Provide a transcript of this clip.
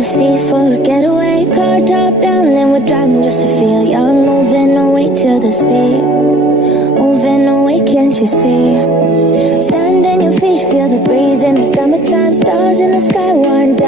the sea for a getaway. Car top down and we're driving just to feel young. Moving away to the sea, moving away, can't you see? Stand on your feet, feel the breeze in the summertime. Stars in the sky, wind down.